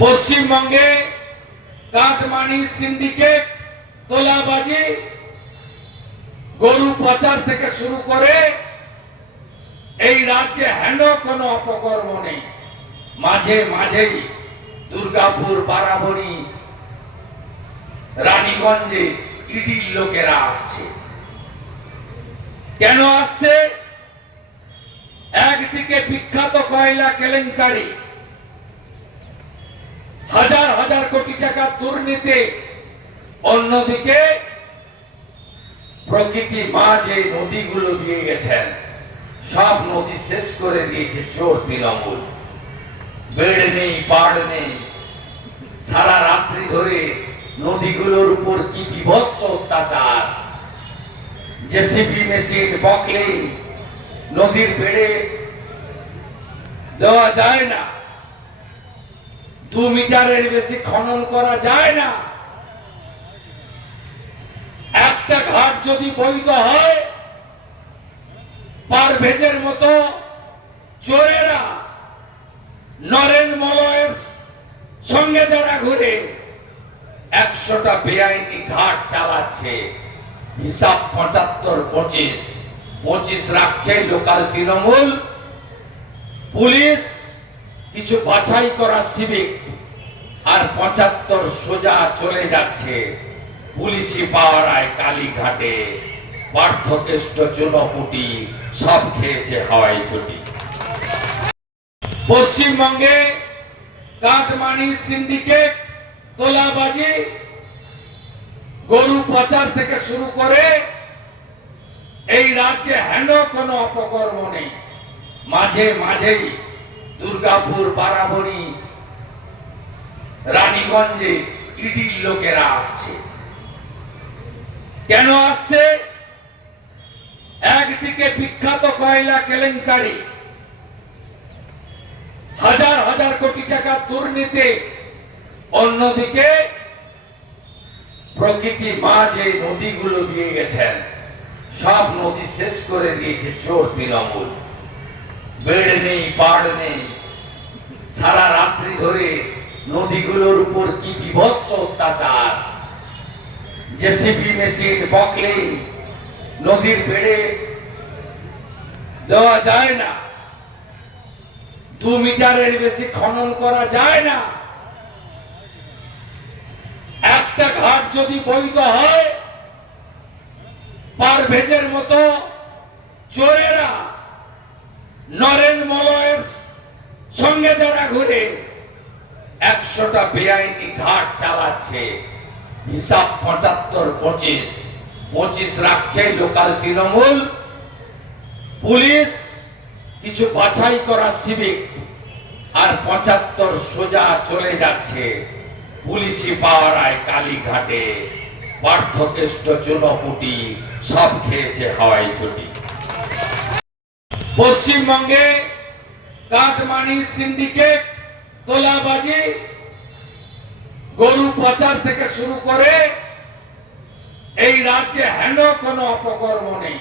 পশ্চিমবঙ্গে cut money syndicate, তোলাবাজি, গরু পাচার থেকে শুরু করে এই রাজ্যে হেন কোনো অপকর্ম নেই। মাঝে মাঝেই দুর্গাপুর, বারাবণী, রানীগঞ্জে ইডির লোকেরা আসছে। কেন আসছে? একদিকে বিখ্যাত কয়লা কেলেঙ্কারি, হাজার হাজার কোটি টাকা দুর্নীতি, অন্যদিকে প্রকৃতি মা যে নদীগুলো দিয়ে গেছেন সব নদী শেষ করে দিয়েছে চোর তৃণমূল। বেড় নেই, পাড় নেই, সারা রাত্রি ধরে নদীগুলোর উপর কি বিভৎস অত্যাচার। জেসিবি মেশিন, বকলিং, নদীর বেড়ে দেওয়া যায় না, 2 মিটারের বেশি খনন করা যায় না। একটা ঘাট যদি বৈধ হয়, পারভেজের মতো চোরেরা নরেন মলয়ের সঙ্গে যারা ঘুরে 100টা বেআইনি ঘাট চালাচ্ছে। হিসাব 75-25 রাখছে লোকাল তৃণমূল, পুলিশ, কিছু বাছাই করা সিভিক, আর 75 সোজা চলে যাচ্ছে পুলিশি পাওয়ারায় কালীঘাটে। পার্থকেষ্ট, চুনপুটি সব খেয়েছে হাওয়াই চটি। পশ্চিমবঙ্গে কাটমানি সিন্ডিকেট, তোলাবাজি, গরু পাচার থেকে শুরু করে এই রাজ্যে হেন কোনো অপকর্ম নেই। মাঝে মাঝেই দুর্গাপুর, বারাবণী, রানীগঞ্জে ইডির লোকেরা আসছে। কেন আসছে? একদিকে বিখ্যাত কয়লা কেলেঙ্কারি, হাজার হাজার কোটি টাকা দুর্নীতি, অন্যদিকে প্রকৃতি মা যে নদীগুলো দিয়ে গেছেন সব নদী শেষ করে দিয়েছে চোর তৃণমূল। বেড় নেই, পাড় নেই, সারা রাত্রি ধরে নদীগুলোর উপর কি বিভৎস অত্যাচার। জেসিবি মেশিন, বকলিং, নদীর বেড়ে দেওয়া যায় না, 2 মিটারের বেশি খনন করা যায় না। একটা ঘাট যদি বৈধ হয়, পারভেজের মতো চোরেরা নরেন মলয়ের সঙ্গে যারা ঘুরে 100টা বেআইনি ঘাট চালাচ্ছে। হিসাব 75-25 রাখছে লোকাল তৃণমূল, পুলিশ, কিছু বাছাই করা সিভিক, আর 75 সোজা চলে যাচ্ছে পুলিশি পাওয়ারায় কালীঘাটে। পার্থকেষ্ট, চুনপুটি সব খেয়েছে হাওয়াই চটি। পশ্চিমবঙ্গে কাটমানি সিন্ডিকেট, তোলাবাজি, গরু পাচার থেকে শুরু করে এই রাজ্যে হেন কোনো অপকর্ম নেই।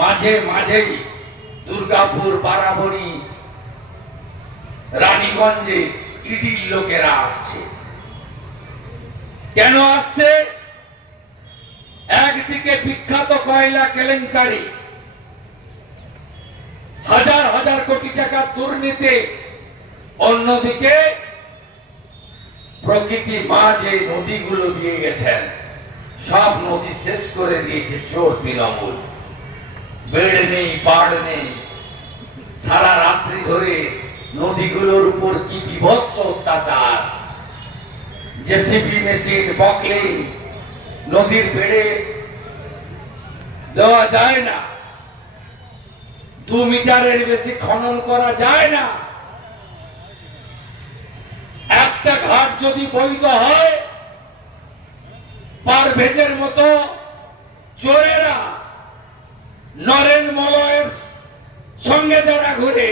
মাঝে মাঝেই দুর্গাপুর, বারাবণী, রানীগঞ্জে ইডির লোকেরা আসছে। কেন আসছে? একদিকে বিখ্যাত কয়লা কেলেঙ্কারি, হাজার হাজার কোটি টাকা দুর্নীতি, অন্যদিকে প্রকৃতি মা যে নদীগুলো দিয়ে গেছেন সব নদী শেষ করে দিয়েছে চোর তৃণমূল। বেড় নেই, পাড় নেই, সারা রাত্রি ধরে নদীগুলোর উপর কি বিভৎস অত্যাচার। জেসিবি মেশিন, বকলিং, নদীর বেড়ে দেওয়া যায় না, 2 মিটারের বেশি খনন করা যায় না। একটা ঘাট যদি বৈধ হয়, পারভেজের মতো চোরেরা নরেন মলয়ের সঙ্গে যারা ঘুরে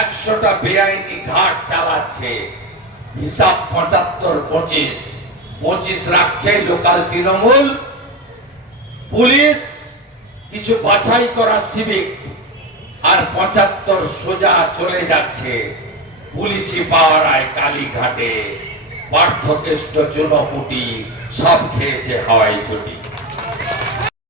100টা বেআইনি ঘাট চালাচ্ছে। হিসাব 75-25 রাখছে লোকাল তৃণমূল, পুলিশ, কিছু বাছাই করা সিভিক, আর 75 সোজা চলে যাচ্ছে পুলিশি পাওয়ারায় কালীঘাটে পার্থকেষ্ট চুনপুটি সব খেয়েছে হাওয়াই ছুটি।